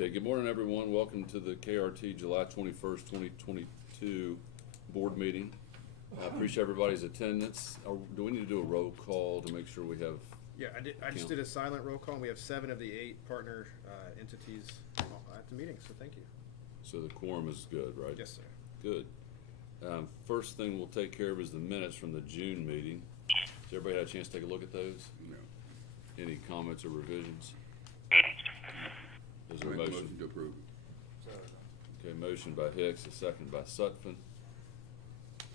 Okay, good morning, everyone. Welcome to the KRT July 21st, 2022 board meeting. I appreciate everybody's attendance. Do we need to do a roll call to make sure we have? Yeah, I just did a silent roll call, and we have 7 of the 8 partner entities at the meeting, so thank you. So the quorum is good, right? Yes, sir. Good. First thing we'll take care of is the minutes from the June meeting. Has everybody had a chance to take a look at those? No. Any comments or revisions? Is there a Make a motion? motion to approve. Okay, motion by Hicks, a second by Sutphen.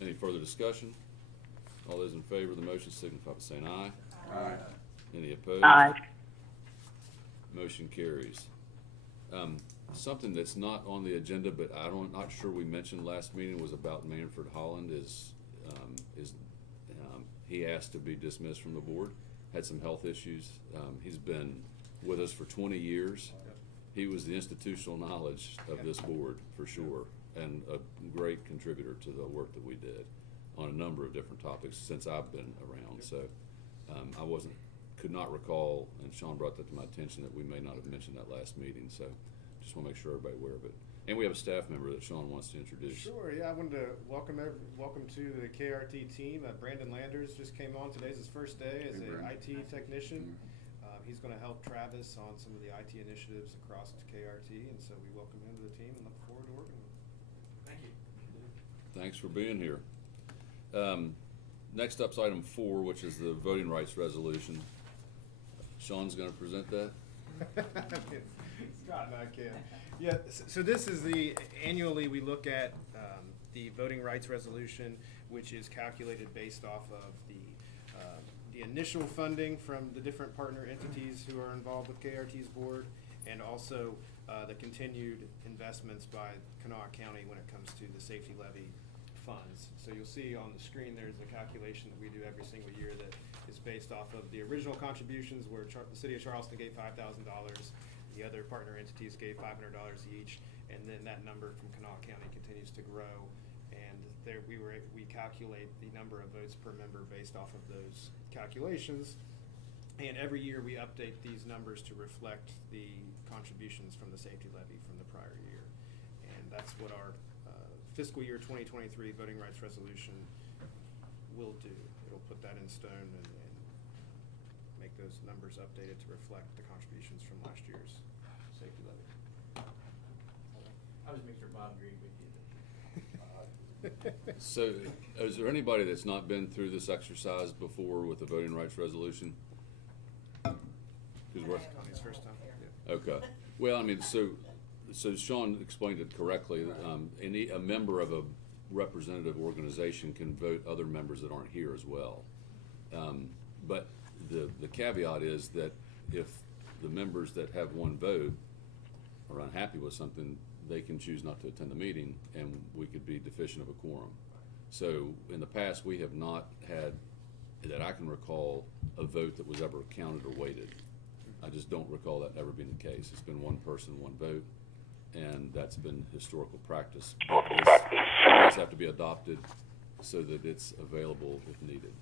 Any further discussion? All those in favor of the motion signify by saying aye. Aye. Any opposed? Aye. Motion carries. Something that's not on the agenda, but not sure we mentioned last meeting, was about Manfred Holland. He asked to be dismissed from the board. Had some health issues. He's been with us for 20 years. He was the institutional knowledge of this board for sure, and a great contributor to the work that we did on a number of different topics since I've been around. So could not recall, and Sean brought that to my attention, that we may not have mentioned that last meeting. So just want to make sure everybody's aware of it. And we have a staff member that Sean wants to introduce. Sure, yeah, I wanted to welcome to the KRT team. Brandon Landers just came on. Today's his first day as an IT technician. He's going to help Travis on some of the IT initiatives across KRT, and so we welcome him to the team and look forward to working with him. Thank you. Thanks for being here. Next up's item 4, which is the voting rights resolution. Sean's going to present that. Scott and I can. Yeah, so this is annually we look at the voting rights resolution, which is calculated based off of the initial funding from the different partner entities who are involved with KRT's board, and also the continued investments by Kanawha County when it comes to the safety levy funds. So you'll see on the screen there's a calculation that we do every single year that is based off of the original contributions where the city of Charleston gave $5,000, the other partner entities gave $500 each, and then that number from Kanawha County continues to grow. And there we calculate the number of votes per member based off of those calculations. And every year we update these numbers to reflect the contributions from the safety levy from the prior year. And that's what our fiscal year 2023 voting rights resolution will do. It'll put that in stone and make those numbers updated to reflect the contributions from last year's safety levy. I was making sure Bob agreed with you. So is there anybody that's not been through this exercise before with the voting rights resolution? Connie's first time. Yeah. Okay. Well, I mean, so Sean explained it correctly. A member of a representative organization can vote other members that aren't here as well. But the caveat is that if the members that have one vote are unhappy with something, they can choose not to attend the meeting, and we could be deficient of a quorum. So in the past, we have not had, that I can recall, a vote that was ever counted or weighted. I just don't recall that ever being the case. It's been one person, one vote, and that's been historical practice. But this does have to be adopted so that it's available if needed.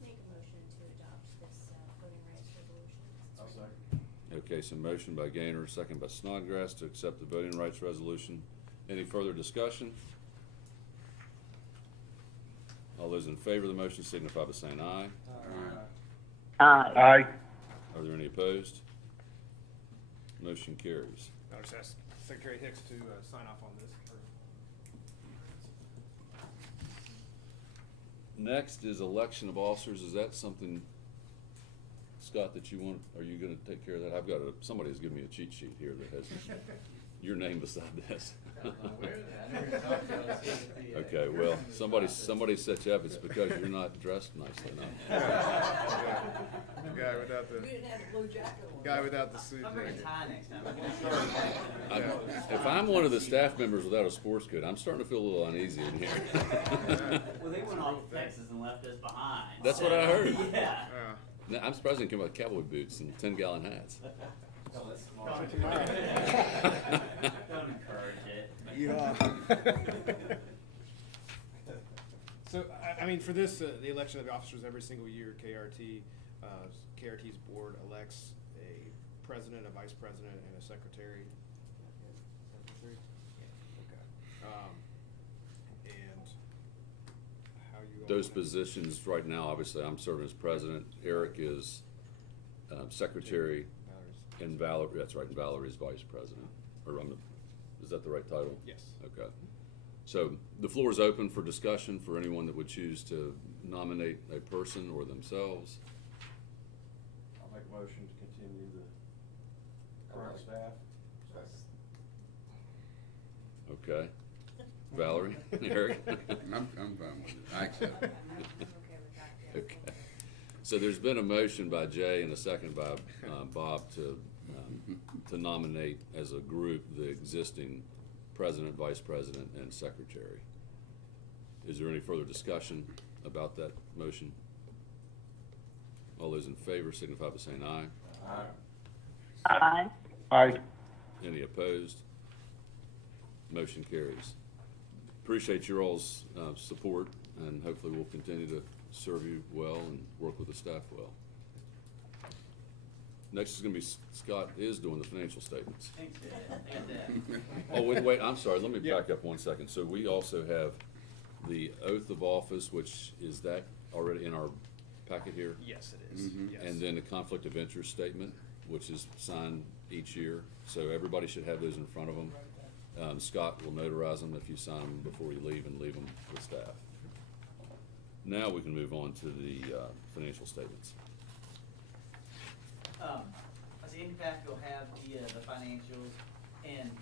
Make a motion to adopt this voting rights resolution. I'll second. Okay, so motion by Gaynor, second by Snodgrass to accept the voting rights resolution. Any further discussion? All those in favor of the motion signify by saying aye. Aye. Are there any opposed? Motion carries. I'll just ask Secretary Hicks to sign off on this. Next is election of officers. Is that something, Scott, that you want? Are you going to take care of that? I've got somebody has given me a cheat sheet here that has your name beside this. I'm aware of that. I never talked to us at the, Okay, well, somebody set you up. It's because you're not dressed nicely enough. Guy without the We didn't have a blue jacket on. guy without the suit. I'm bringing a jacket. tie next time. If I'm one of the staff members without a sports coat, I'm starting to feel a little uneasy in here. Well, they went off to Texas and left us behind. That's what I heard. Yeah. Yeah. I'm surprised they came out with cowboy boots and 10-gallon hats. Oh, that's smart. Don't encourage it. So, I mean, for this, the election of the officers every single year, KRT's board elects a president, a vice president, and a secretary. Secretary? Yeah, okay. And how you all Those wanna- positions right now, obviously, I'm serving as president. Eric is secretary, Valerie's- and Valerie, that's right, and Valerie's vice president. Or is that the right title? Yes. Okay. So the floor is open for discussion for anyone that would choose to nominate a person or themselves. I'll make a motion to continue the current staff. Okay. Valerie, Eric? I'm fine with it. I accept it. I'm okay with that, yeah. Okay. So there's been a motion by Jay and a second by Bob to nominate as a group the existing president, vice president, and secretary. Is there any further discussion about that motion? All those in favor signify by saying aye. Aye. Aye. Any opposed? Motion carries. Appreciate your all's support, and hopefully we'll continue to serve you well and work with the staff well. Next is gonna be Scott is doing the financial statements. Thanks, Ed. I got that. Oh, wait, I'm sorry, let me Yeah. back up 1 second. So we also have the oath of office, which is that already in our packet here? Yes, it is. Mhm. Yes. And then the conflict of interest statement, which is signed each year. So everybody should have those in front of them. Scott will notarize them if you sign them before you leave and leave them with staff. Now we can move on to the financial statements. I see in fact you'll have the financials, and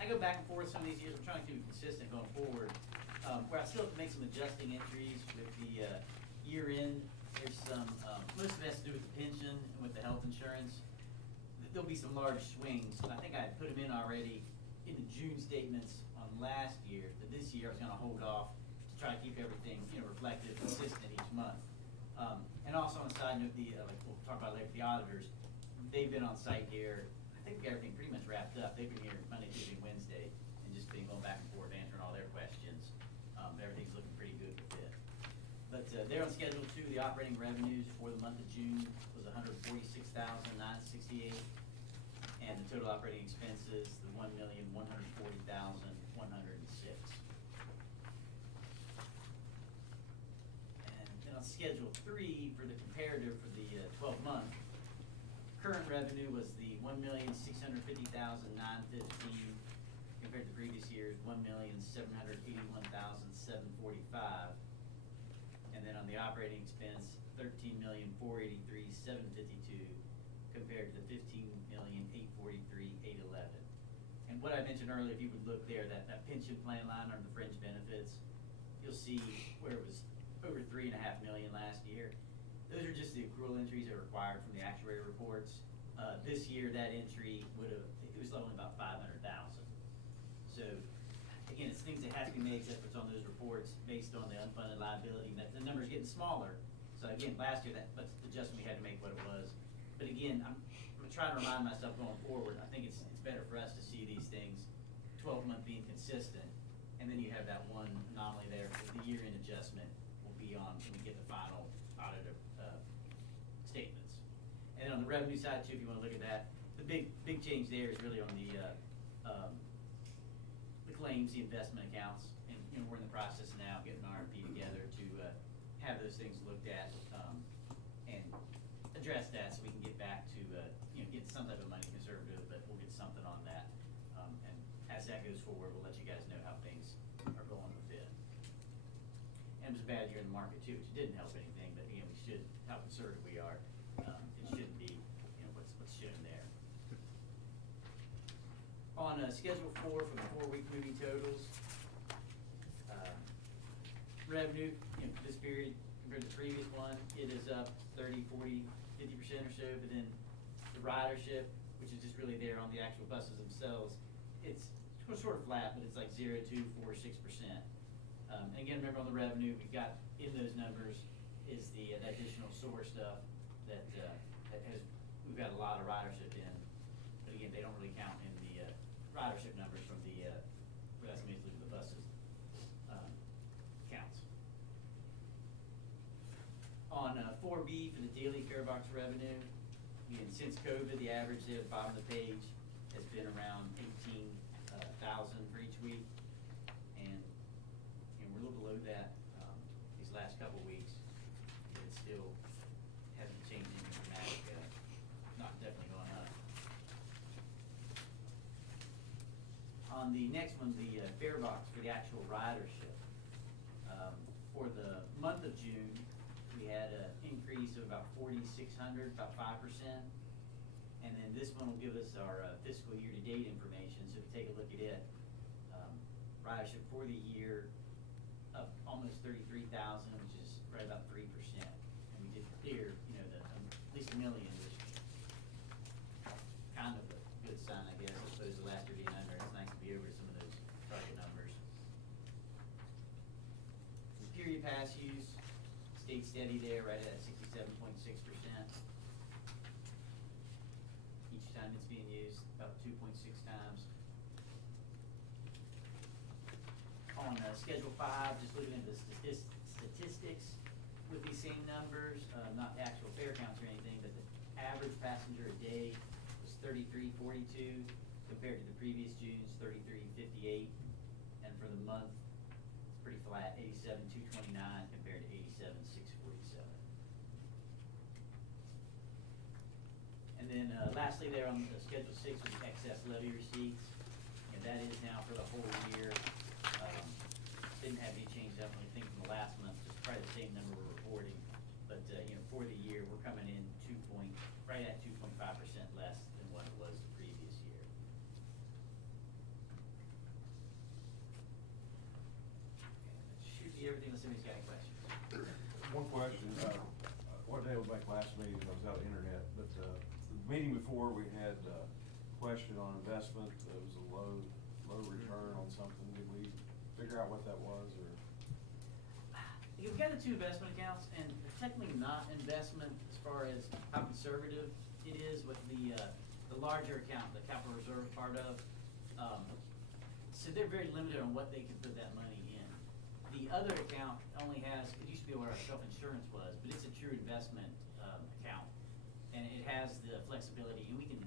I go back and forth some of these years, I'm trying to be consistent going forward, where I still have to make some adjusting entries with the year end. There's some, most of it has to do with the pension and with the health insurance. There'll be some large swings, and I think I had put them in already in the June statements on last year, but this year I was gonna hold off to try to keep everything, reflective, consistent each month. And also on a side note, like we'll talk about later, the auditors, they've been on site here. I think we got everything pretty much wrapped up. They've been here Monday, Tuesday, Wednesday, and just been going back and forth, answering all their questions. Everything's looking pretty good with it. But they're on schedule too. The operating revenues for the month of June was $146,968, and the total operating expenses, the $1,140,106. And then on Schedule 3 for the comparative for the 12-month, current revenue was the $1,650,915 compared to previous year's $1,781,745. And then on the operating expense, $13,483,752 compared to $15,843,811. And what I mentioned earlier, if you would look there, that pension plan line under the fringe benefits, you'll see where it was over $3.5 million last year. Those are just the accrual entries that are required from the actuary reports. This year, that entry it was only about $500,000. So, again, it's things that have to be made except for it's on those reports based on the unfunded liability, and that the number's getting smaller. So again, last year, that's the adjustment we had to make what it was. But again, I'm trying to remind myself going forward, I think it's better for us to see these things 12-month being consistent, and then you have that one anomaly there, the year-end adjustment will be on when we get the final auditor statements. And then on the revenue side too, if you wanna look at that, the big change there is really on the claims, the investment accounts, and we're in the process now of getting an RFP together to have those things looked at and address that so we can get back to get some type of money conservative, but we'll get something on that. And as that goes forward, we'll let you guys know how things are going with it. And it was a bad year in the market too, which didn't help anything, but again, we should, how conservative we are, it shouldn't be what's shown there. On Schedule 4 for the 4-week movie totals, revenue for this period compared to the previous one, it is up 30, 40, 50% or so, but then the ridership, which is just really there on the actual buses themselves, it's sort of flat, but it's like 0, 2, 4, 6%. And again, remember on the revenue, we got in those numbers is the additional source stuff that we've got a lot of ridership in, but again, they don't really count in the ridership numbers from the, that's basically the buses counts. On 4B for the daily fare box revenue, we again, since COVID, the average there at the bottom of the page has been around 18,000 for each week. And we're a little below that, these last couple of weeks. It still hasn't changed anything dramatic, not definitely going up. On the next one, the fare box for the actual ridership. For the month of June, we had an increase of about 4,600, about 5%. And then this one will give us our fiscal year-to-date information. So if you take a look at it, ridership for the year up almost 33,000, which is right about 3%. And we did clear, at least a million, which is kind of a good sign, I guess, as opposed to last year being under. It's nice to be over some of those target numbers. The period pass use stayed steady there, right at 67.6%. Each time it's being used, about 2.6 times. On Schedule 5, just looking at the statistics with these same numbers, not the actual fare counts or anything, but the average passenger a day was 33.42 compared to the previous June's 33.58. And for the month, it's pretty flat, 87.229 compared to 87.647. And then lastly there on the Schedule 6 was excess levy receipts. That is now for the whole year. Didn't have any change, definitely think from the last month, just probably the same number we're reporting. But for the year, we're coming in right at 2.5% less than what it was the previous year. That should be everything unless somebody's got any questions. One question, what day was back last meeting, I was out of the internet, but, the meeting before, we had a question on investment, it was a low return on something, did we figure out what that was, or? We've got the two investment accounts, and they're technically not investment as far as how conservative it is with the larger account, the capital reserve part of. So they're very limited on what they can put that money in. The other account only has, it used to be where our self-insurance was, but it's a true investment account. And it has the flexibility, and we can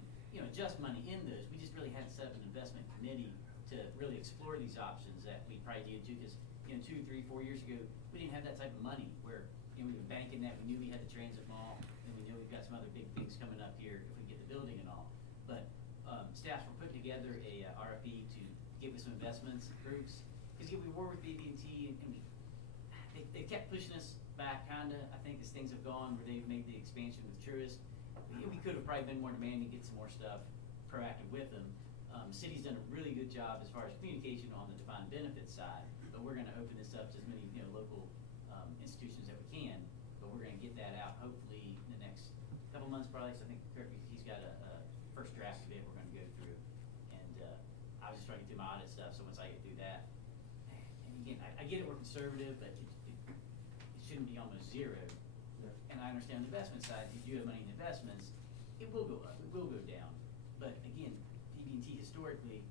adjust money in those. We just really hadn't set up an investment committee to really explore these options that we probably needed to, because 2, 3, 4 years ago, we didn't have that type of money where we were banking that. We knew we had the transit mall, and we knew we've got some other big things coming up here if we get the building and all. But staff were putting together a RFP to get with some investments groups, because we were with BB&T, and they kept pushing us back, kinda. I think as things have gone, where they've made the expansion with Truist, we could have probably been more demanding, get some more stuff proactive with them. City's done a really good job as far as communication on the defined benefits side, but we're gonna open this up to as many, local, institutions that we can, but we're gonna get that out hopefully in the next couple months probably, so I think Kirk, he's got a first draft of it we're gonna go through. And, I was just trying to get through my audit stuff, so once I get through that, and again, I get it, we're conservative, but it shouldn't be almost zero. Yeah. And I understand the investment side, if you have money in investments, it will go up, it will go down. But again, BB&T historically,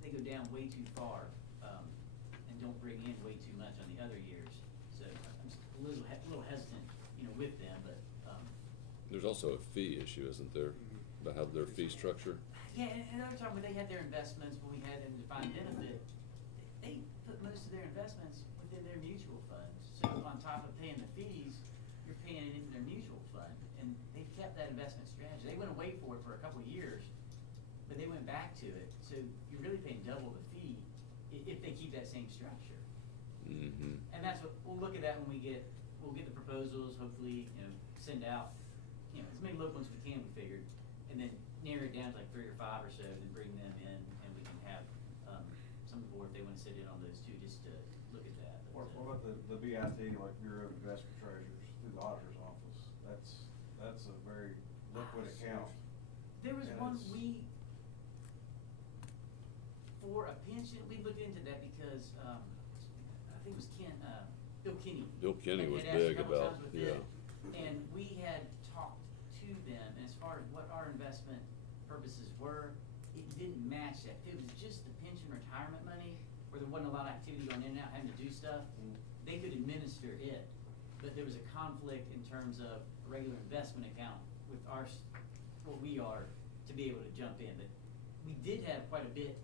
they go down way too far, and don't bring in way too much on the other years. So I'm just a little hesitant, with them, but, There's also a fee issue, isn't there, about how their fee structure? yeah, and another time when they had their investments, when we had them defined benefit, they put most of their investments within their mutual funds. So on top of paying the fees, you're paying it into their mutual fund, and they've kept that investment strategy. They went away for it for a couple of years, but they went back to it. So you're really paying double the fee if they keep that same structure. Mm-hmm. And that's what, we'll look at that when we'll get the proposals, hopefully, send out, as many local ones as we can, we figured, and then narrow it down to like 3 or 5 or so, and then bring them in, and we can have, some of the board, if they wanna sit in on those too, just to look at that. But, What about the BIT, like Bureau of Investment Treasures, through the auditor's office? That's a very liquid account. There was And one, it's- for a pension, we looked into that because, I think it was Bill Kinney. Bill Kinney was had asked a big couple about, times with yeah. it, and we had talked to them, and as far as what our investment purposes were, it didn't match that. If it was just the pension retirement money, where there wasn't a lot of activity going in and out, having to do stuff, they could administer it. But there was a conflict in terms of a regular investment account with our what we are to be able to jump in. But we did have quite a bit,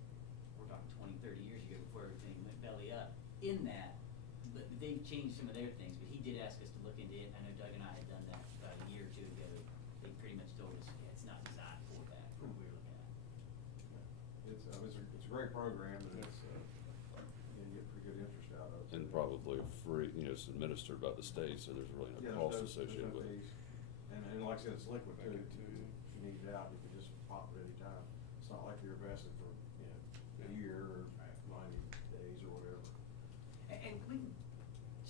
we're talking 20, 30 years ago before everything went belly up in that, but they've changed some of their things. But he did ask us to look into it. I know Doug and I had done that about a year or two ago. They pretty much told us, yeah, it's not designed for that, for what we're looking at. It's a great program, and it's, you get pretty good interest out of it. And probably free, it's administered by the state, so there's really Yeah, no cost there's associated no with it. fees. And like I said, it's liquid too. If you need it out, you can just pop it anytime. It's not like you're invested for, a year or 90 days or whatever. And we can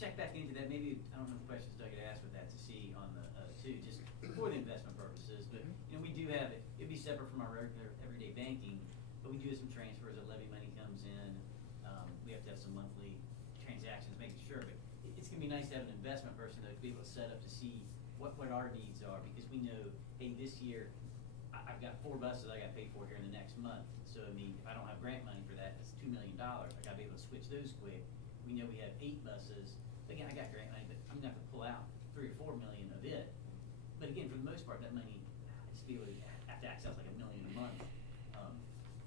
check back into that, maybe, I don't know what questions Doug had asked with that to see on the, too, just for the investment purposes, but, we do have it, it'd be separate from our regular everyday banking, but we do have some transfers, that levy money comes in, we have to have some monthly transactions, making sure, but it's gonna be nice to have an investment person though, to be able to set up to see what our needs are, because we know, hey, this year, I've got 4 buses I gotta pay for here in the next month, so I mean, if I don't have grant money for that, that's $2 million, I gotta be able to switch those quick. We know we have 8 buses, again, I got grant money, but I'm gonna have to pull out 3 or 4 million of it. But again, for the most part, that money, I just feel like after tax sounds like $1 million a month,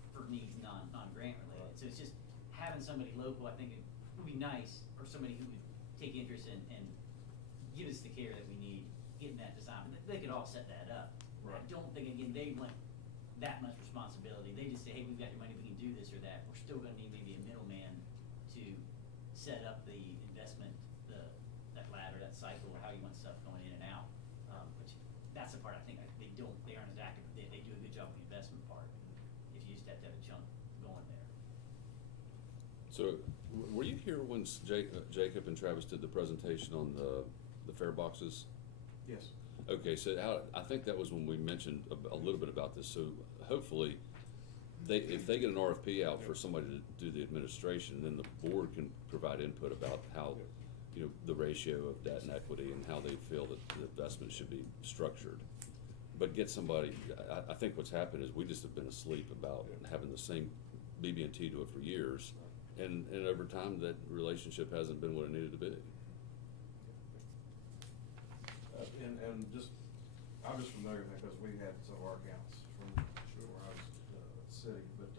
for needs non-grant related. So it's just having somebody local, I think it would be nice, or somebody who would take interest in and give us the care that we need, getting that design. But they could all set that up. Right. I don't think, again, they want that much responsibility. They just say, hey, we've got your money, we can do this or that. We're still gonna need maybe a middleman to set up the investment, that ladder, that cycle, how you want stuff going in and out. Which, that's the part I think they aren't as active, they do a good job with the investment part. If you just have to have a chunk going there. So, were you here when Jacob and Travis did the presentation on the fare boxes? Yes. Okay, so I think that was when we mentioned a little bit about this, so hopefully, if they get an RFP out for somebody to do the administration, then the board can provide input about how, the ratio of debt and equity and how they feel that the investment should be structured. But get somebody, I think what's happened is we just have been asleep about having the same BB&T do it for years, and over time, that relationship hasn't been what it needed to be. And just, I'm just familiar with that because we had some of our accounts from where I was at the city, but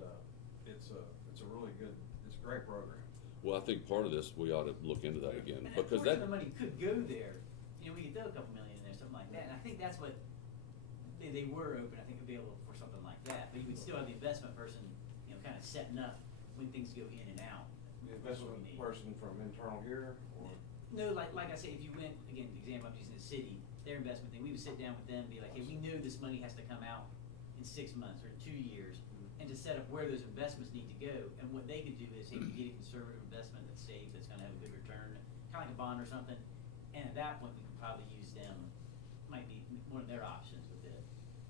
it's a really good, it's a great program. Well, I think part of this, we ought to look into that again, And because portion that. of the money could go there, we could throw a couple million in there, something like that, and I think that's what, they were open, I think, available for something like that, but you would still have the investment person, kind of setting up when things go in and out. The That's what investment we need. person from internal here, or? No, like I say, if you went, again, the example I'm using the city, their investment thing, we would sit down with them and be like, hey, we know this money has to come out in 6 months or 2 years, and to set up where those investments need to go. And what they could do is, hey, we get a conservative investment that's safe, that's gonna have a good return, kind of like a bond or something, and at that point, we could probably use them, might be one of their options with it.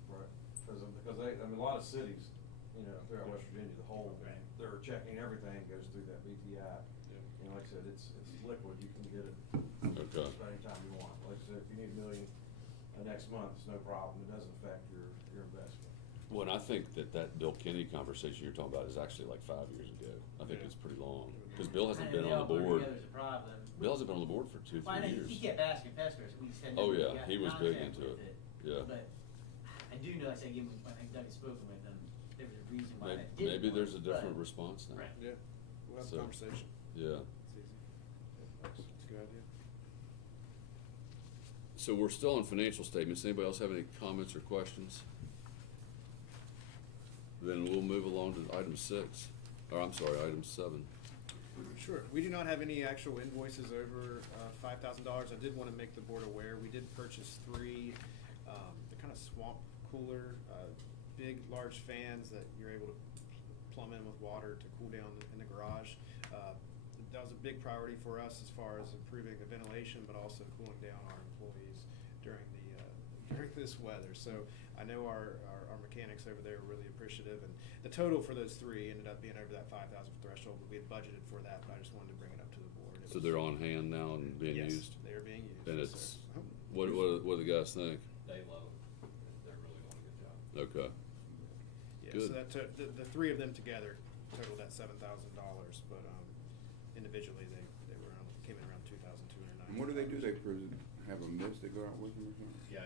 Right, because they, a lot of cities, throughout West Virginia, the whole, Right. they're checking everything goes through that BTI. Like I said, it's liquid, you can get it Okay. just about any time you want. Like I said, if you need $1 million next month, it's no problem, it doesn't affect your investment. Well, and I think that Bill Kenny conversation you're talking about is actually like 5 years ago. I think it's pretty long, because Bill hasn't been on the board. There's a problem. Bill hasn't been on the board for 2, 3 Well, I know years. he kept asking Pesters, we just had Oh, never yeah, got he in was big contact into with it. Yeah. But I do know, I said, again, when I think Doug had spoken with them, there was a reason why Maybe, that didn't maybe there's a work, different but- response now. Right. Yeah, we'll have So- a conversation. Yeah. It's easy. That's a good idea. So we're still on financial statements. Anybody else have any comments or questions? Then we'll move along to item 6, or I'm sorry, item 7. Sure. We do not have any actual invoices over $5,000. I did want to make the board aware, we did purchase 3, the kind of swamp cooler, big, large fans that you're able to plumb in with water to cool down in the garage. That was a big priority for us as far as improving the ventilation, but also cooling down our employees during this weather. So I know our mechanics over there were really appreciative, and the total for those 3 ended up being over that 5,000 threshold, but we had budgeted for that, but I just wanted to bring it up to the board. It So was- they're on hand now and being Yes, used? they are being used. And yes, it's, sir. what do the guys think? They love it. They're really doing a good job. Okay. Yeah, Good. so that the 3 of them together totaled that $7,000, but individually they came in around 2,290. And what do? They have a mist they go out with them or something? Yeah,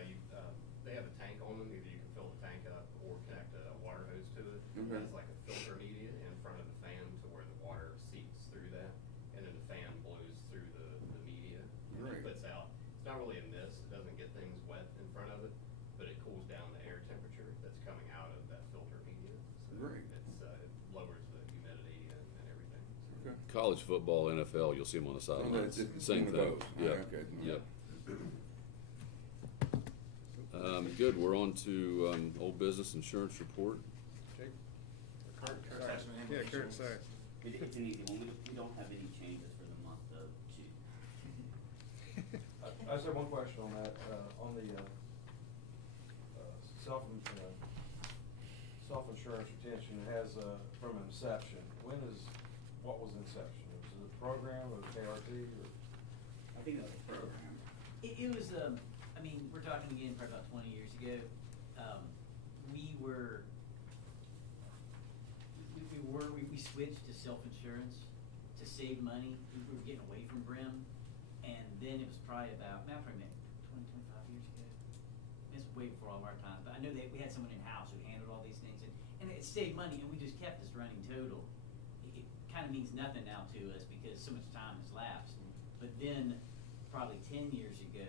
they have a tank on them, either you can fill the tank up or connect a water hose to it. Okay. It has like a filter media in front of the fan to where the water seeps through that, and then the fan blows through the media. And Great. it puts out, it's not really a mist, it doesn't get things wet in front of it, but it cools down the air temperature that's coming out of that filter media. So Great. it lowers the humidity and everything. So Okay. College football, NFL, you'll see them on the sidelines. it's Same one of thing. those. Yep. Okay. Yep. Good, we're on to, old business insurance report. Jake? Kurt, Sorry. Yeah, Kurt, sorry. It's an easy one, we don't have any changes for the month of June. I just have one question on that, on the, self-insurance retention, it has, from inception, what was inception? Was it a program or KRT or? I think that was a program. It was, I mean, we're talking again probably about 20 years ago. We switched to self-insurance to save money. We were getting away from Brim. And then it was probably about, 20, 25 years ago. It's way before all of our time. But I know that we had someone in-house who handled all these things. And it saved money, and we just kept this running total. It kind of means nothing now to us because so much time has lapsed. But then, probably 10 years ago,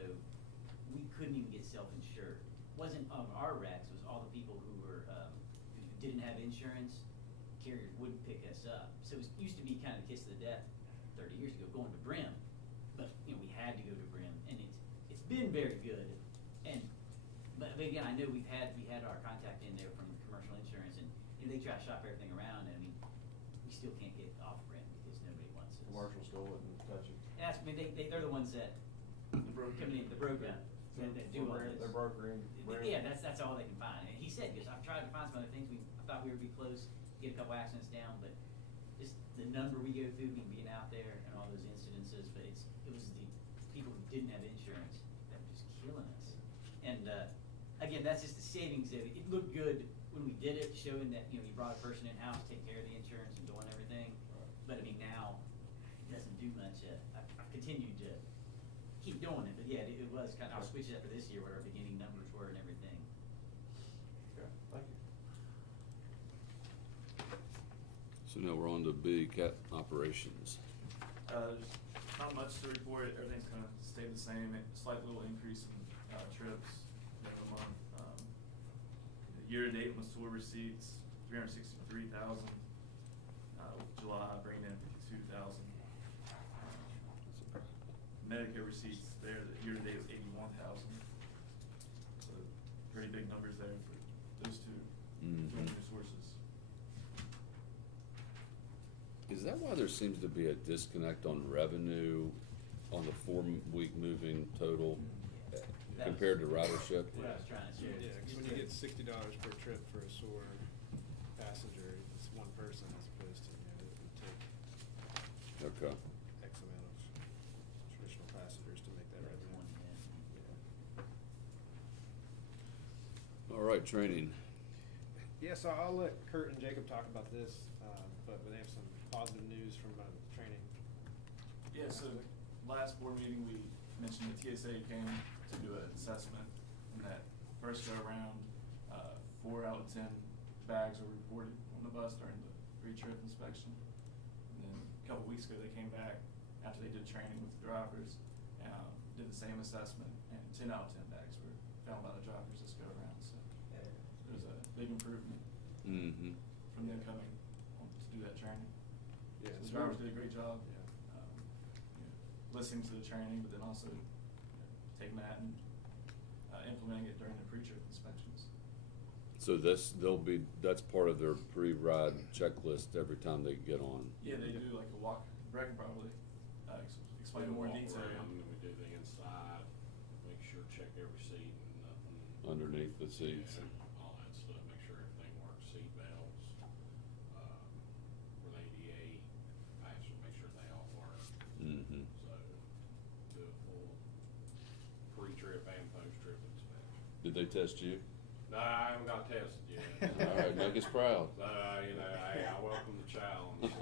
we couldn't even get self-insured. It wasn't on our wrecks, it was all the people who were, who didn't have insurance. Carriers wouldn't pick us up. So it used to be kind of the kiss of the death 30 years ago, going to Brim. But, we had to go to Brim, and it's been very good. But again, I know we had our contact in there from commercial insurance, and they try to shop everything around, and I mean, we still can't get off Brim because nobody wants us. Commercial still wouldn't touch it. And that's, I mean, they're the ones that coming in, the broker, that do all this. They're brokering. Yeah, that's all they can find. And he said, because I've tried to find some other things, I thought we would be close, get a couple accidents down, but just the number we go through, being out there and all those incidences, but it was the people who didn't have insurance that were just killing us. And, again, that's just the savings of it. It looked good when we did it, showing that, you brought a person in-house, take care of the insurance and doing everything. But I mean, now, it doesn't do much. I've continued to keep doing it, but yeah, it was kind of, I'll switch it up for this year, what our beginning numbers were and everything. Okay, thank you. So now we're on to B, cat operations. There's not much to report, everything's kind of stayed the same, a slight little increase in trips in the month. Year-to-date was tour receipts, 363,000. July bringing in 52,000. Medicare receipts there, the year-to-date was 81,000. So pretty big numbers there for those two revenue sources. Is that why there seems to be a disconnect on revenue on the 4-week moving total compared to ridership? What I was trying to share. Yeah, because when you get $60 per trip for a sore passenger, it's one person as opposed to, it would take Okay. X amount of traditional passengers to make that That's revenue. one, yeah. All right, training. Yeah, so I'll let Kurt and Jacob talk about this, but they have some positive news from training. Yeah, so last board meeting, we mentioned the TSA came to do an assessment, and that first go around, 4 out of 10 bags were reported on the bus during the pre-trip inspection. And then a couple weeks ago, they came back after they did training with the drivers, did the same assessment, and 10 out of 10 bags were found by the drivers this go around. So there's a big improvement Mm-hmm. from them coming to do that training. Yeah, So the so drivers we're- did a great job. Yeah. Listening to the training, but then also taking that and implementing it during the pre-trip inspections. So that's part of their pre-ride checklist every time they get on. Yeah, they do like a walk, Brett can probably explain more in detail. And we do the inside, make sure, check every seat and nothing. Underneath the seats. And all that stuff, make sure everything works, seat belts, with ADA, actually make sure they all work. Mm-hmm. So, do a full pre-trip and post-trip inspection. Did they test you? No, I haven't got tested yet. All right, make us proud. Hey, I welcome the challenge.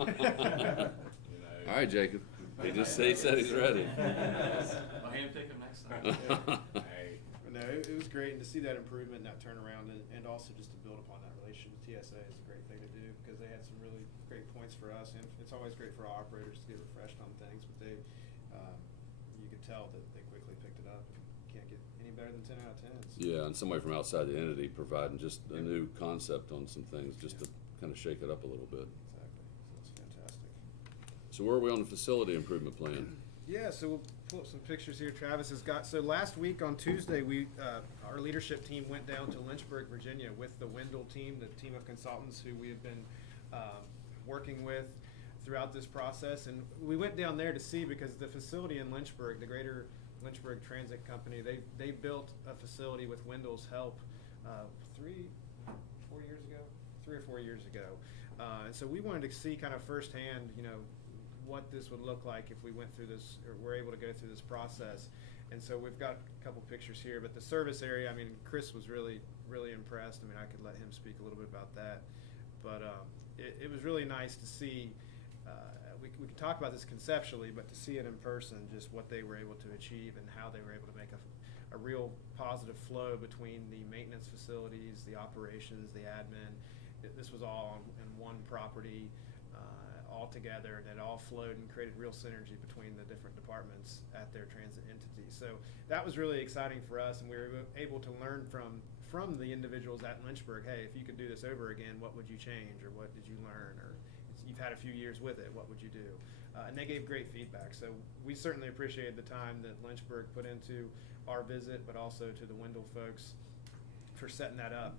All right, Jacob. He said he's ready. I'll hand pick them next time. Hey, no, it was great, and to see that improvement and that turnaround, and also just to build upon that relationship with TSA is a great thing to do, because they had some really great points for us, and it's always great for our operators to get refreshed on things, but they, you could tell that they quickly picked it up, and can't get any better than 10 out of 10. So. Yeah, and somebody from outside the entity providing just a new concept on some things, just to kind of shake it up a little bit. Exactly, so it's fantastic. So where are we on the facility improvement plan? Yeah, so we'll pull up some pictures here. Travis has got, so last week on Tuesday, our leadership team went down to Lynchburg, Virginia with the Wendell team, the team of consultants who we have been working with throughout this process. And we went down there to see, because the facility in Lynchburg, the Greater Lynchburg Transit Company, they built a facility with Wendell's help 3 or 4 years ago. And so we wanted to see kind of firsthand, what this would look like if we went through this, or were able to go through this process. And so we've got a couple pictures here, but the service area, I mean, Chris was really, really impressed. I mean, I could let him speak a little bit about that. But it was really nice to see, we could talk about this conceptually, but to see it in person, just what they were able to achieve and how they were able to make a real positive flow between the maintenance facilities, the operations, the admin. This was all in one property. All together, and it all flowed and created real synergy between the different departments at their transit entity. So that was really exciting for us, and we were able to learn from the individuals at Lynchburg. Hey, if you could do this over again, what would you change, or what did you learn, or you've had a few years with it, what would you do? And they gave great feedback. So we certainly appreciated the time that Lynchburg put into our visit, but also to the Wendell folks for setting that up.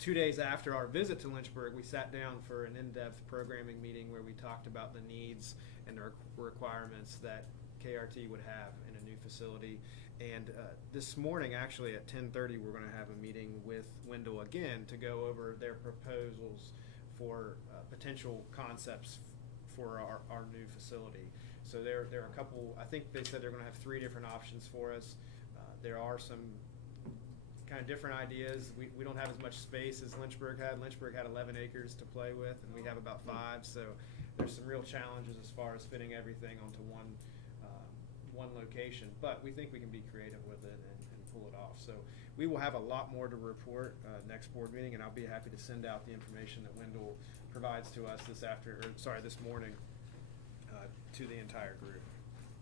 2 days after our visit to Lynchburg, we sat down for an in-depth programming meeting where we talked about the needs and the requirements that KRT would have in a new facility. And this morning, actually at 10:30, we're going to have a meeting with Wendell again to go over their proposals for potential concepts for our new facility. So there are a couple, I think they said they're going to have 3 different options for us. There are some kind of different ideas. We don't have as much space as Lynchburg had. Lynchburg had 11 acres to play with, and we have about 5. So there's some real challenges as far as fitting everything onto one location. But we think we can be creative with it and pull it off. So we will have a lot more to report next board meeting, and I'll be happy to send out the information that Wendell provides to us this morning to the entire group.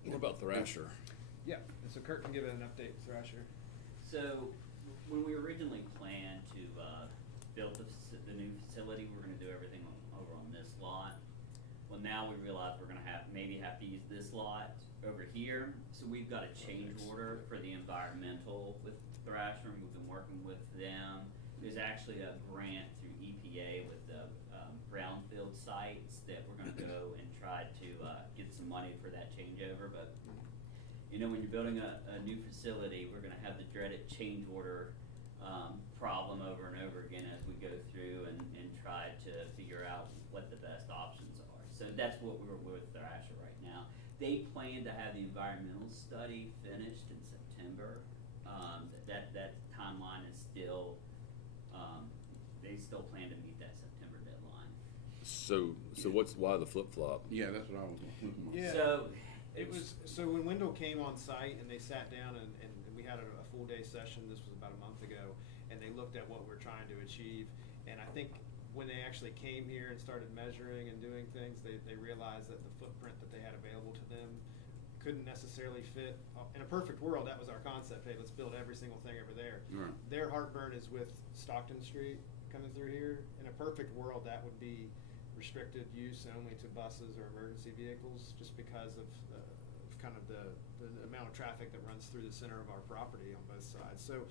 What about Thrasher? Yeah, and so Kurt can give it an update, Thrasher. So, when we originally planned to build the new facility, we were going to do everything over on this lot. Well, now we realize we're going to maybe have to use this lot over here. So we've got a change order for the environmental with Thrasher, and we've been working with them. There's actually a grant through EPA with the brownfield sites that we're going to go and try to get some money for that changeover. But when you're building a new facility, we're going to have the dreaded change order problem over and over again as we go through and try to figure out what the best options are. So that's what we're with Thrasher right now. They plan to have the environmental study finished in September. That timeline is still, they still plan to meet that September deadline. So why the flip-flop? Yeah, that's what I was. Yeah. So when Wendell came on site and they sat down and we had a full day session, this was about a month ago, and they looked at what we're trying to achieve. And I think when they actually came here and started measuring and doing things, they realized that the footprint that they had available to them couldn't necessarily fit. In a perfect world, that was our concept. Hey, let's build every single thing over there. Right. Their heartburn is with Stockton Street coming through here. In a perfect world, that would be restricted use only to buses or emergency vehicles, just because of kind of the amount of traffic that runs through the center of our property on both sides. So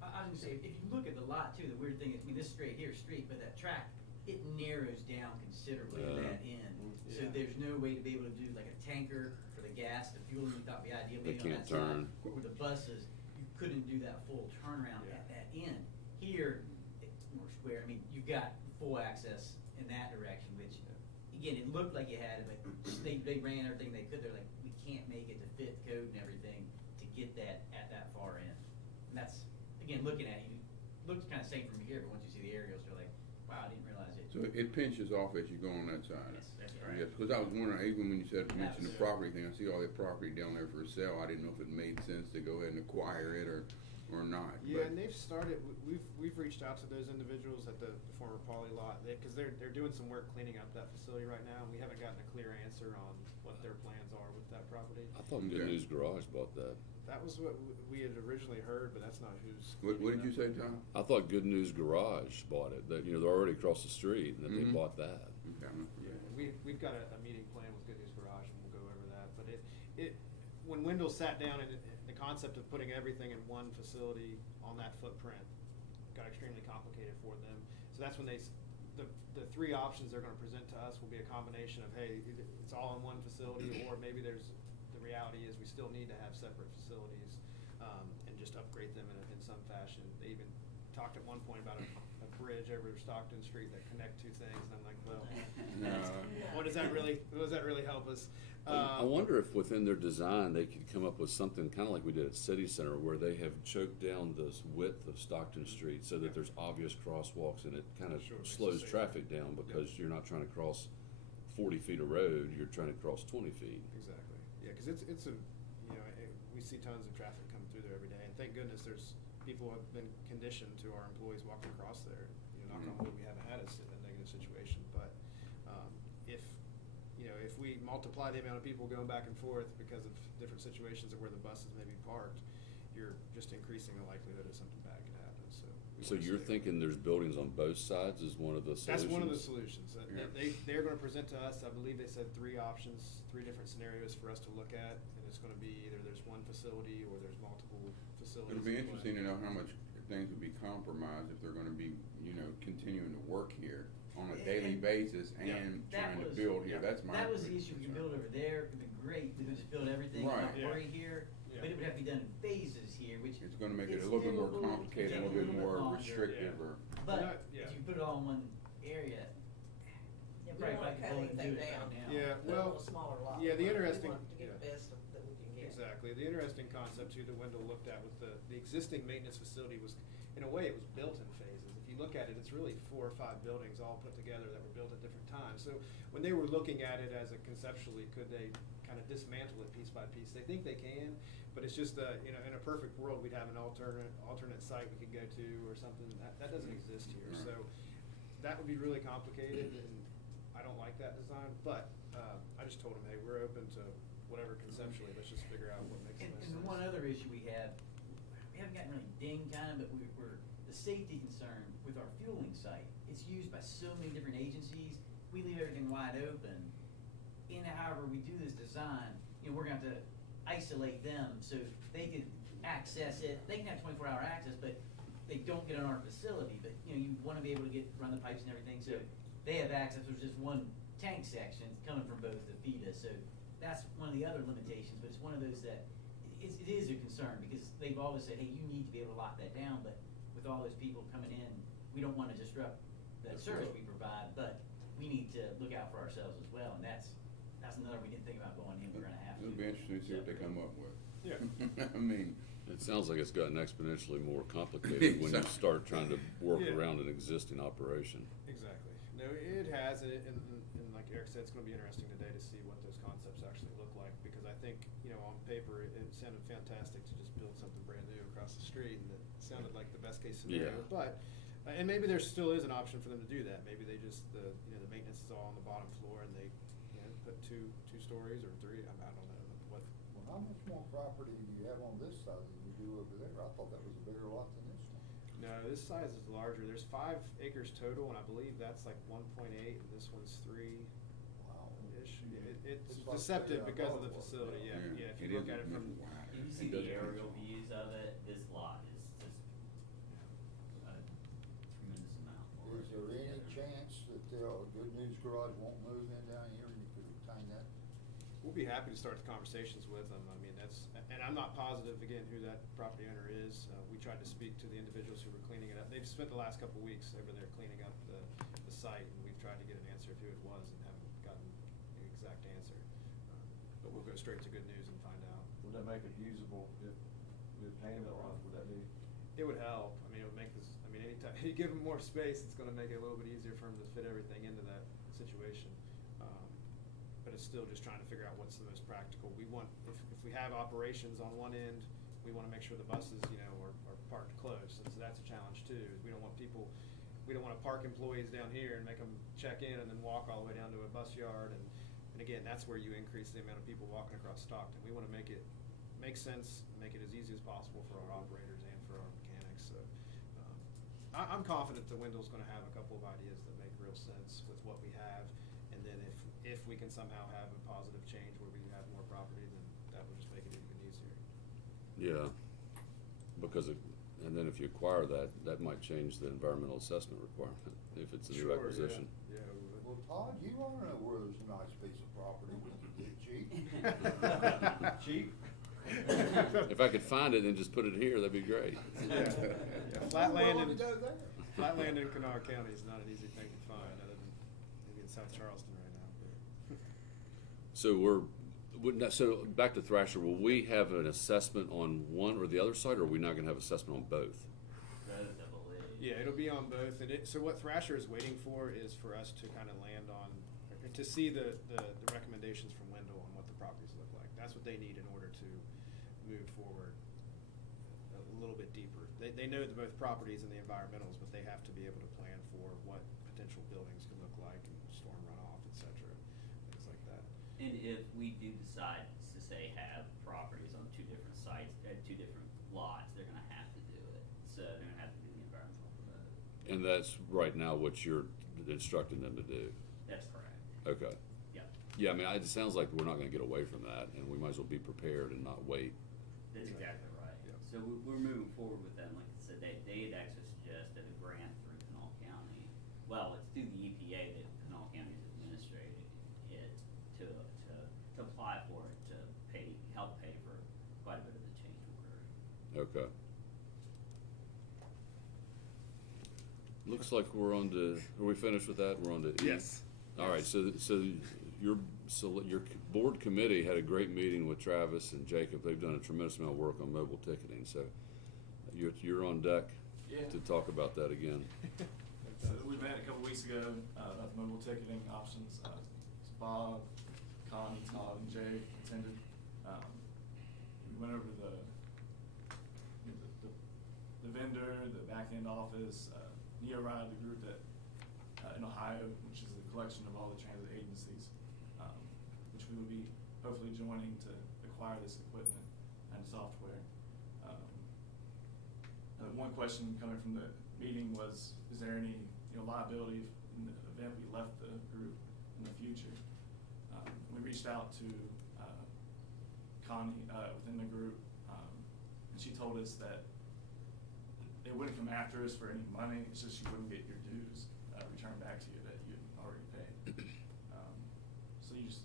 I was gonna say, if you look at the lot too, the weird thing is, this straight here is street, but that track, it narrows down considerably at that end. So Yeah. there's no way to be able to do like a tanker for the gas, the fuel, we thought would be ideal They maybe on can't that side. turn. But with the buses, you couldn't do that full turnaround Yeah. at that end. Here, it's more square, I mean, you've got full access in that direction, which, again, it looked like you had it, but they ran everything they could. They're like, we can't make it to fit code and everything to get that at that far end. And that's, again, looking at it, looks kind of same from here, but once you see the aerials, you're like, wow, I didn't realize it. So it pinches off as you go on that side. Yes, that's correct. Yes, because I was wondering, even when you mentioned the Absolutely. property thing, I see all that property down there for sale. I didn't know if it made sense to go ahead and acquire it, or or not. Yeah, but- and they've started, we've reached out to those individuals at the former poly lot, because they're doing some work cleaning up that facility right now, and we haven't gotten a clear answer on what their plans are with that property. I thought Good Okay. News Garage bought that. That was what we had originally heard, but that's not who's. What did you cleaning say, up. Tom? I thought Good News Garage bought it, that, you know, they're already across the street, and that they Mhm. bought that. Okay, I'm not Yeah, familiar. we've got a meeting planned with Good News Garage, and we'll go over that, but when Wendell sat down and the concept of putting everything in one facility on that footprint got extremely complicated for them. So that's when the three options they're gonna present to us will be a combination of, hey, either it's all in one facility, or maybe the reality is we still need to have separate facilities, and just upgrade them in some fashion. They even talked at one point about a bridge over Stockton Street that connect two things, and I'm like, well, No. what does that really help us? I wonder if within their design, they could come up with something kind of like we did at City Center, where they have choked down this width of Stockton Street so that there's obvious crosswalks, and it kind of Sure, makes it slows safer. traffic down, because you're not trying to cross 40 feet of road, you're trying to cross 20 feet. Exactly, yeah, cause it's a, we see tons of traffic come through there every day, and thank goodness there's, people have been conditioned to our employees walking across there. Knock on wood, we haven't had a negative situation, but, if we multiply the amount of people going back and forth because of different situations of where the buses may be parked, you're just increasing the likelihood of something bad could happen, so. we So wanna you're stay- thinking there's buildings on both sides is one of the solutions? That's one of the solutions. Yeah. They're gonna present to us, I believe they said 3 options, 3 different scenarios for us to look at, and it's gonna be either there's one facility or there's multiple facilities. It'll be in interesting to play. know how much things will be compromised if they're gonna be, continuing to work here on a daily basis Yeah. and That trying to was- build here. yeah. That's my. That was the biggest issue, we could concern. build over there, it'd be great, we could just build everything, and not Right. worry here, Yeah. but it would have to be done in phases here, which. It's gonna make it a it's little bit more doable, complicated, a take little bit more longer. restrictive, Yeah. or. But Not- yeah. if you put it all in one area, Yeah, we right, don't wanna like cut go and do anything it down. right now. Yeah, Put it well, on a smaller lot. yeah, the We want- interesting- We want to get yeah. the best that we can get. Exactly. The interesting concept too that Wendell looked at with the existing maintenance facility was, in a way, it was built in phases. If you look at it, it's really 4 or 5 buildings all put together that were built at different times. So when they were looking at it as a conceptually, could they kind of dismantle it piece by piece? They think they can, but it's just, in a perfect world, we'd have an alternate site we could go to or something. That doesn't exist here. Right. So that would be really complicated, and I don't like that design, but I just told them, hey, we're open to whatever conceptually, let's just figure out what makes the And, most and sense. one other issue we have, we haven't gotten really dinged kind of, but we're, the safety concern with our fueling site, it's used by so many different agencies, we leave everything wide open. And however we do this design, we're gonna have to isolate them so they can access it, they can have 24-hour access, but they don't get on our facility, but, you wanna be able to run the pipes and everything, so they have access, there's just one tank section coming from both to feed us, so that's one of the other limitations, but it's one of those that, it is a concern, because they've always said, hey, you need to be able to lock that down, but with all those people coming in, we don't wanna disrupt the service we provide, but we need to look out for ourselves as well, and that's another we didn't think about going in, we're gonna have to. It'll be interesting to see what they come up with. Yeah. I mean, It sounds like it's gotten exponentially more complicated when you start trying to work Yeah. around an existing operation. Exactly. No, it has, and like Eric said, it's gonna be interesting today to see what those concepts actually look like, because I think, on paper, it sounded fantastic to just build something brand new across the street, and it sounded like the best case scenario, Yeah. but, and maybe there still is an option for them to do that, maybe they just, the maintenance is all on the bottom floor, and they, put two stories or 3, I don't know, what. Well, how much more property do you have on this side than you do over there? I thought that was a bigger lot than this one. No, this size is larger, there's 5 acres total, and I believe that's like 1.8, and this one's 3. Wow. Ish. It's It's like deceptive the, because of the golf course. facility, yeah, yeah, if you it look is at it from. wider. If you It see does the make aerial sense. views of it, this lot is just a tremendous amount more. Is there any chance that Good News Garage won't move in down here and you could obtain that? We'll be happy to start the conversations with them, I mean, and I'm not positive, again, who that property owner is. We tried to speak to the individuals who were cleaning it up, they've spent the last couple of weeks over there cleaning up the site, and we've tried to get an answer of who it was and haven't gotten the exact answer. But we'll go straight to Good News and find out. Would that make it usable if we obtained that lot, would that be? It would help, I mean, it would make this, anytime you give them more space, it's gonna make it a little bit easier for them to fit everything into that situation. But it's still just trying to figure out what's the most practical. We want, if we have operations on one end, we wanna make sure the buses, are parked close, and so that's a challenge too. We don't wanna park employees down here and make them check in and then walk all the way down to a bus yard, and again, that's where you increase the amount of people walking across Stockton. We wanna make it make sense, make it as easy as possible for our operators and for our mechanics, so. I'm confident that Wendell's gonna have a couple of ideas that make real sense with what we have, and then if we can somehow have a positive change where we have more property, then that would just make it even easier. Yeah, because and then if you acquire that, that might change the environmental assessment requirement, if it's a new Sure, acquisition. Yeah, we would. Well, Todd, you wanna know where there's a nice piece of property we can get cheap? Cheap? If I could find it and just put it here, that'd be great. Yeah. Flat I'm land willing in, to go there. flat land in Kanawha County is not an easy thing to find, other than maybe in South Charleston right now, but. So back to Thrasher, will we have an assessment on one or the other side, or are we not gonna have assessment on both? Both, I believe. Yeah, it'll be on both, and so what Thrasher is waiting for is for us to kind of land on, or to see the recommendations from Wendell on what the properties look like. That's what they need in order to move forward a little bit deeper. They know both properties and the environmentals, but they have to be able to plan for what potential buildings can look like and storm runoff, et cetera, things like that. And if we do decide to say have properties on two different sites, two different lots, they're gonna have to do it. So they're gonna have to do the environmental for both. And that's right now what you're instructing them to do? That's correct. Okay. Yep. Yeah, I mean, it sounds like we're not gonna get away from that, and we might as well be prepared and not wait. That's exactly right. Yep. So we're moving forward with them. Like I said, they had actually suggested a grant through Kanawha County. Well, it's through the EPA that Kanawha County is administrating it to apply for it, to help pay for quite a bit of the change order. Okay. Looks like we're on to, are we finished with that? We're on to E? Yes. All right, so your board committee had a great meeting with Travis and Jacob. They've done a tremendous amount of work on mobile ticketing, so you're on deck Yeah. to talk about that again. So we met a couple weeks ago about the mobile ticketing options. Bob, Connie, Todd, and Jay attended. We went over the vendor, the back-end office, NeoRide, the group that in Ohio, which is a collection of all the transit agencies, which we will be hopefully joining to acquire this equipment and software. One question coming from the meeting was, is there any liability in the event we left the group in the future? We reached out to Connie within the group, and she told us that they wouldn't come after us for any money. It's just you wouldn't get your dues returned back to you that you had already paid. So you just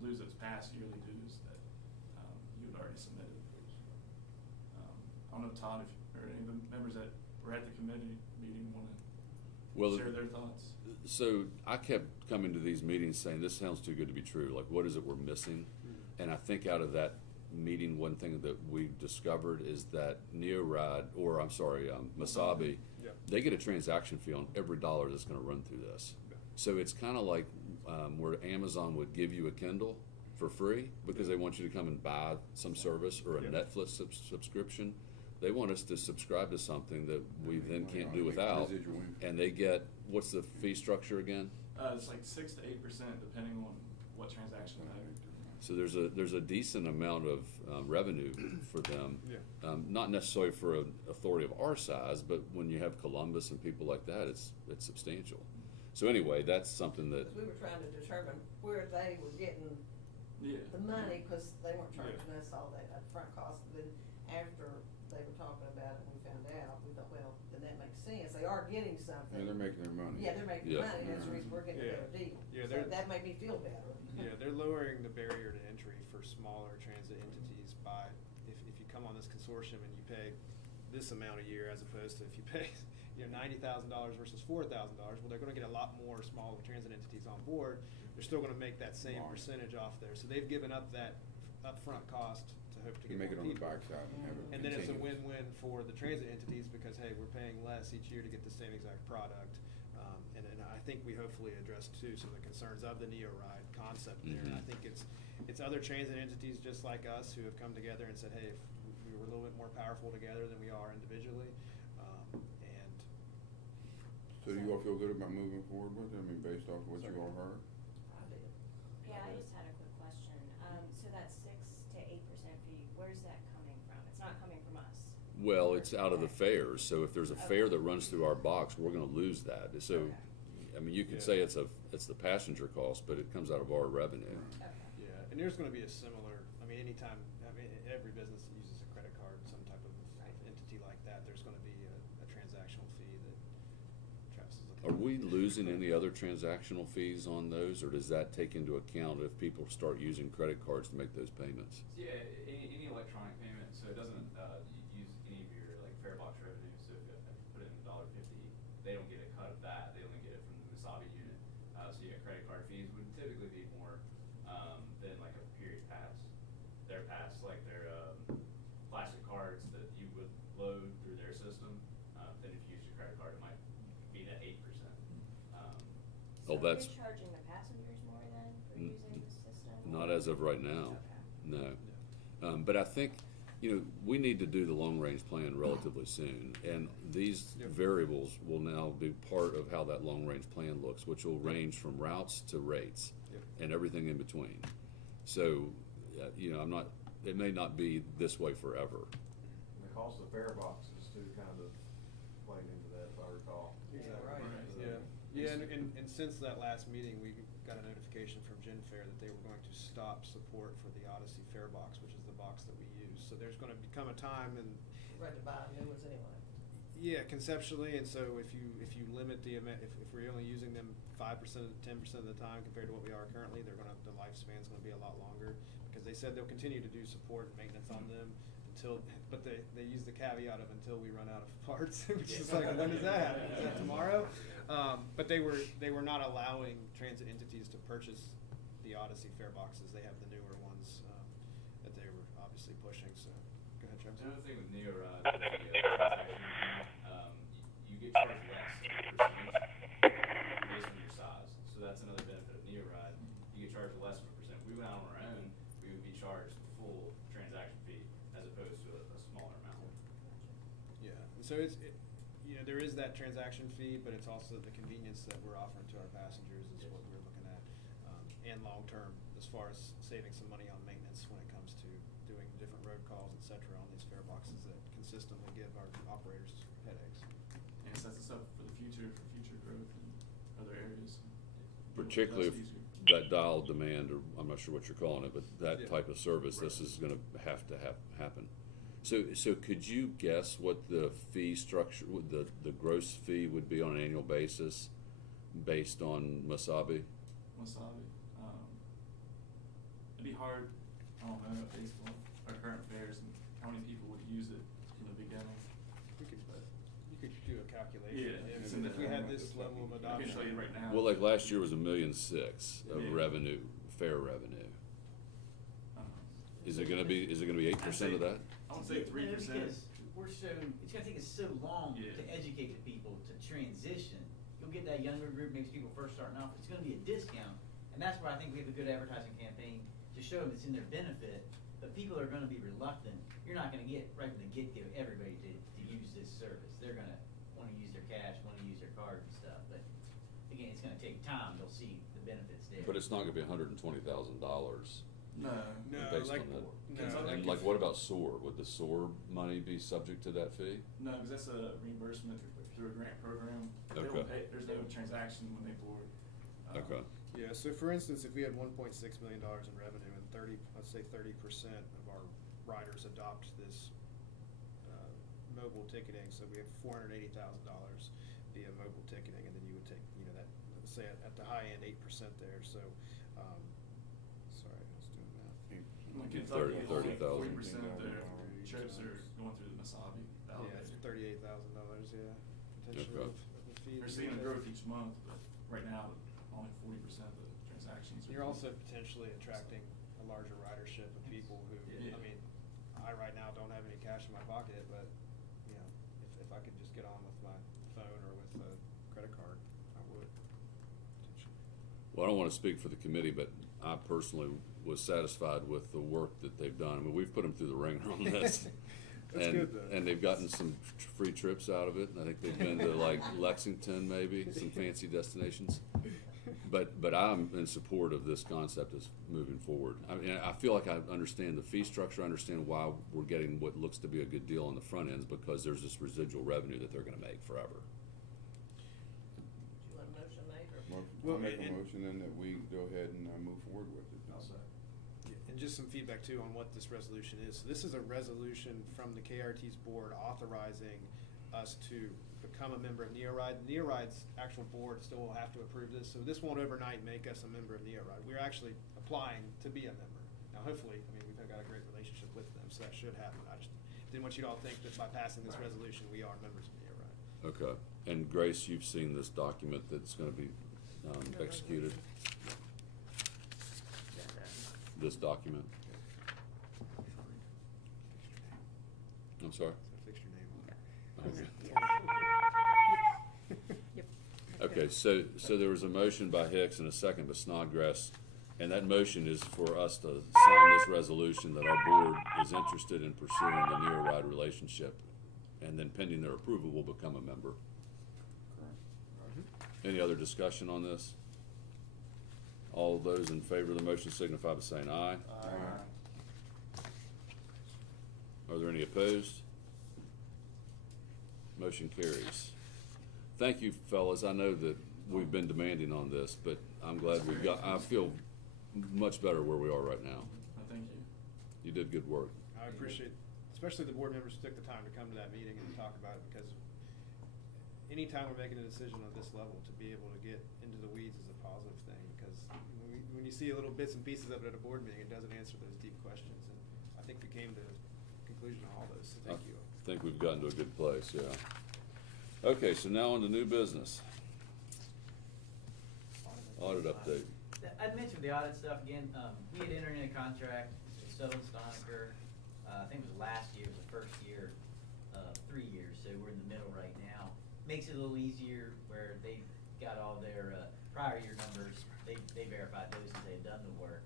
lose those past yearly dues that you had already submitted. I don't know, Todd, or any of the members that were at the committee meeting want to share their thoughts. So I kept coming to these meetings saying, this sounds too good to be true. Like, what is it we're missing? And I think out of that meeting, one thing that we discovered is that NeoRide, or I'm sorry, Masabi, Yep. they get a transaction fee on every dollar that's gonna run through this. Yeah. So it's kinda like, where Amazon would give you a Kindle for free because they want you to come and buy some service or a Yep. Netflix subscription. They want us to subscribe to something that we then can't do without. Residual income. And they get, what's the fee structure again? It's like 6 to 8% depending on what transaction value. So there's a decent amount of revenue for them. Yeah. Not necessarily for an authority of our size, but when you have Columbus and people like that, it's substantial. So anyway, that's something that, Because we were trying to determine where they were getting Yeah. the money, because they weren't charging us all that upfront cost. Then after they were talking about it, we found out, we thought, well, then that makes sense. They are getting something. Yeah, they're making their money. Yeah, they're making Yeah. money, that's the reason we're getting a Yeah. better deal. Yeah, So they're- that made me feel better. Yeah, they're lowering the barrier to entry for smaller transit entities by, if you come on this consortium and you pay this amount a year as opposed to if you pay, $90,000 versus $4,000, well, they're gonna get a lot more smaller transit entities on board. They're still gonna make that same Margin. percentage off there. So they've given up that upfront cost to hope to You get make it more on the people. backside and have it And then it's a continuous. win-win for the transit entities because, hey, we're paying less each year to get the same exact product. And I think we hopefully addressed too some of the concerns of the NeoRide concept there. And I Mhm. think it's other transit entities just like us who have come together and said, hey, if we we were a little bit more powerful together than we are individually. And So do you all feel good about moving forward with it? I mean, based off what you all heard? I did. Yeah, I just had a quick question. So that 6 to 8% fee, where's that coming from? It's not coming from us. Well, it's out of the fairs, so if there's a fair Okay. that runs through our box, we're gonna lose that. So, Okay. I mean, you could Yeah. say it's the passenger cost, but it comes out of our revenue. Okay. yeah, and there's gonna be a similar, I mean, anytime, every business that uses a credit card, some type of entity like that, there's gonna be a transactional fee that Travis is looking Are at. we losing any other transactional fees on those, or does that take into account if people start using credit cards to make those payments? Yeah, any electronic payment, so it doesn't, use any of your like fare box revenue, so if you put in $1.50, they don't get a cut of that, they only get it from the Wasabi unit. So yeah, credit card fees would typically be more, than like a period pass. Their pass, like their, plastic cards that you would load through their system, then if you use your credit card, it might be that 8%. Oh, So that's- we're charging the passengers more then for N- using the system? Not as of right now, Okay. no. But I think, we need to do the long-range plan relatively soon, and these Yep. variables will now be part of how that long-range plan looks, which will range from routes to rates Yep. and everything in between. So, it may not be this way forever. And the cost of fare boxes too kind of played into that, if I recall. Exactly. right. Yeah, and since that last meeting, we got a notification from Gen Fair that they were going to stop support for the Odyssey Fare Box, which is the box that we use. So there's gonna become a time, and We're ready to buy new ones anyway. yeah, conceptually, and so if you limit the amount, if we're only using them 5%, 10% of the time compared to what we are currently, the lifespan's gonna be a lot longer, because they said they'll continue to do support and maintenance on them but they use the caveat of until we run out of parts, which is like, when does that happen? Is that tomorrow? But they were not allowing transit entities to purchase the Odyssey fare boxes. They have the newer ones, that they were obviously pushing, so, go ahead, Travis. Another thing with NeoRide, you get charged less percentage based on your size. So that's another benefit of NeoRide. You get charged less of a percent. If we went out on our own, we would be charged the full transaction fee as opposed to a smaller amount. Yeah, and so there is that transaction fee, but it's also the convenience that we're offering to our passengers is what we're looking at. And long-term, as far as saving some money on maintenance when it comes to doing different road calls, et cetera, on these fare boxes that consistently give our operators headaches. And it sets us up for the future, for future growth in other areas. Particularly if That's easier. that dial demand, or I'm not sure what you're calling it, but that Yeah. type of service, this is gonna have to happen. So could you guess what the fee structure, the gross fee would be on an annual basis based on Wasabi? Wasabi. It'd be hard, I don't know, based on our current fares and how many people would use it in the beginning. You could do a calculation. Yeah, If it's in if we the- had this level of I adoption. can show you right now. Well, like last year was $1.6 million of Yeah. revenue, fare revenue. Um, Is it gonna be 8% of that? I would say 3%. Because it's gonna take us so long Yeah. to educate the people to transition. You'll get that younger group, maybe people first starting off, it's gonna be a discount. And that's where I think we have a good advertising campaign to show them it's in their benefit, but people are gonna be reluctant. You're not gonna get right from the get-go everybody to use this service. They're gonna wanna use their cash, wanna use their card and stuff, but again, it's gonna take time, they'll see the benefits there. But it's not gonna be $120,000 No. No, based like, on that. no. And like, what about SOAR? Would the SOAR money be subject to that fee? No, because that's a reimbursement through a grant program. They Okay. don't pay, there's no transaction when they board. Okay. Yeah, so for instance, if we had $1.6 million in revenue and let's say 30% of our riders adopt this mobile ticketing, so we have $480,000 via mobile ticketing, and then you would take, that, let's say at the high end, 8% there, so, sorry, I was doing that. Like Yeah, Kentucky, 30,000. 40% of their trips are going through the Wasabi Yeah, it's validator. $38,000, yeah, potentially Okay. of the fee. They're seeing a growth each month, but right now, only 40% of the transactions are. You're also potentially attracting a larger ridership of people who, Yeah. I mean, I right now don't have any cash in my pocket, but, if I could just get on with my phone or with a credit card, I would. Potentially. Well, I don't wanna speak for the committee, but I personally was satisfied with the work that they've done. I mean, we've put them through the ringer on this. That's and, good, though. And they've gotten some free trips out of it. I think they've been to like Lexington, maybe, some fancy destinations. But I'm in support of this concept as moving forward. I mean, I feel like I understand the fee structure, I understand why we're getting what looks to be a good deal on the front ends, because there's this residual revenue that they're gonna make forever. Do you want a motion made, or? Well, I'll make a and- motion then that we go ahead and move forward with it. I'll say. And just some feedback too on what this resolution is. So this is a resolution from the KRT's board authorizing us to become a member of NeoRide. NeoRide's actual board still will have to approve this, so this won't overnight make us a member of NeoRide. We're actually applying to be a member. Now, hopefully, I mean, we've got a great relationship with them, so that should happen. I just didn't want you to all think that by passing this resolution, we are members of NeoRide. Okay. And Grace, you've seen this document that's gonna be executed, this document? I'm sorry? So fix your name on it. Okay. Yep. Okay, so there was a motion by Hicks and a second by Snodgrass, and that motion is for us to sign this resolution that our board is interested in pursuing the near-ride relationship, and then pending their approval, we'll become a member. Any other discussion on this? All those in favor of the motion signify by saying aye. Are there any opposed? Motion carries. Thank you, fellas. I know that we've been demanding on this, but I'm glad we've got, I feel much better where we are right now. Thank you. You did good work. I appreciate, especially the board members who took the time to come to that meeting and talk about it, because anytime we're making a decision on this level, to be able to get into the weeds is a positive thing, because when you see little bits and pieces of it at a board meeting, it doesn't answer those deep questions, and I think we came to a conclusion on all those, so thank you. I think we've gotten to a good place, yeah. Okay, so now on to new business. Audit update. I'd mentioned the audit stuff again. We had entered in a contract with Sutherland Stoniker. I think it was last year, it was the first year, 3 years, so we're in the middle right now. Makes it a little easier where they got all their prior year numbers. They verified those as they had done the work.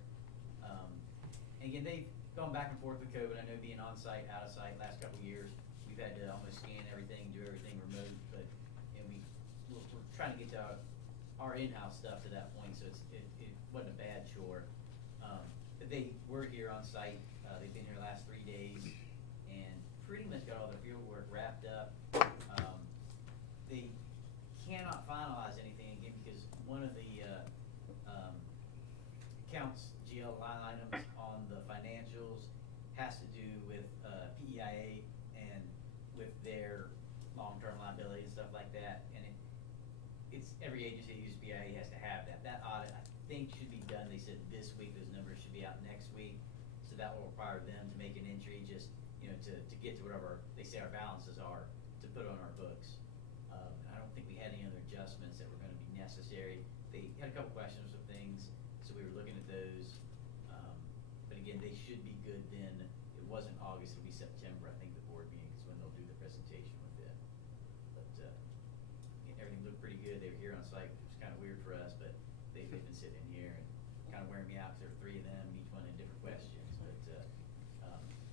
And again, they've gone back and forth with COVID. I know being on site, out of site, last couple of years, we've had to almost scan everything, do everything remote, but we're trying to get to our in-house stuff to that point, so it wasn't a bad chore. But they were here on site, they've been here the last 3 days, and pretty much got all their field work wrapped up. They cannot finalize anything again because one of the accounts, GL line items on the financials has to do with PEIA and with their long-term liability and stuff like that, and it's every agency that uses PEIA has to have that. That audit, I think, should be done, they said this week, those numbers should be out next week, so that will require them to make an entry just, to get to whatever they say our balances are, to put on our books. And I don't think we had any other adjustments that were gonna be necessary. They had a couple questions of things, so we were looking at those. But again, they should be good then. It wasn't August, it'll be September, I think, the board meeting is when they'll do the presentation with it. But, everything looked pretty good. They were here on site, which was kinda weird for us, but they've been sitting in here and kinda wearing me out, cause there were 3 of them, each one had different questions, but,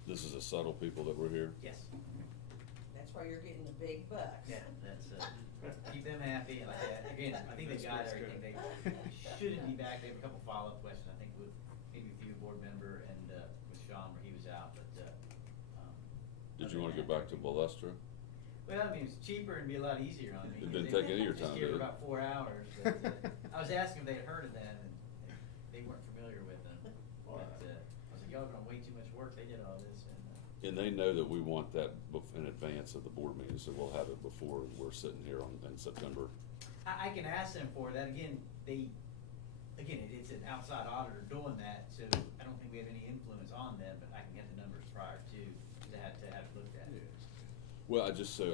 This is the subtle people that were here? yes. That's why you're getting the big bucks. Yeah, that's, keep them happy, and like that, again, I think they got That's everything, good. they shouldn't be back, they have a couple follow-up questions, I think with maybe a few board member and, with Sean where he was out, but, Did you wanna get back to Balestra? well, I mean, it's cheaper and be a lot easier on me. It didn't They- take any of your just time, here did it? for about 4 hours, but, I was asking if they'd heard of them, and they weren't familiar with them. But, I was like, y'all are doing way too much work, they did all this, and, And they know that we want that in advance of the board meeting, so we'll have it before we're sitting here in September. I can ask them for that, again, it's an outside auditor doing that, so I don't think we have any influence on them, but I can get the numbers prior to have it looked at. Well, I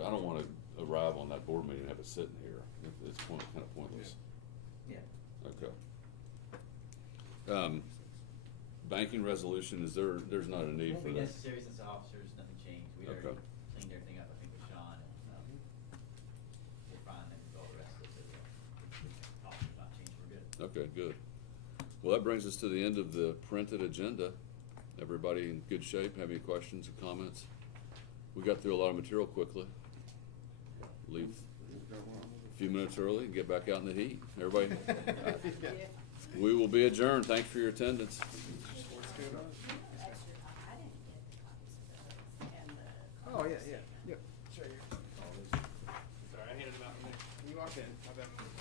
don't wanna arrive on that board meeting and have it sitting here. It's kinda pointless. Yeah. Okay. Banking resolution, there's not a need Won't for be that? necessary since the officers, nothing changed, we already Okay. cleaned everything up, I think, with Sean, and, we're fine then with all the rest of it, so the officers not changed, we're good. Okay, good. Well, that brings us to the end of the printed agenda. Everybody in good shape? Have any questions or comments? We got through a lot of material quickly. Leave a few minutes early and get back out in the heat. Everybody, we will be adjourned. Thanks for your attendance. Extra copy. I didn't get the copies of those and the. Oh, yeah, yeah, yep. Sure. Sorry, I handed them out. When you walked in, my bad.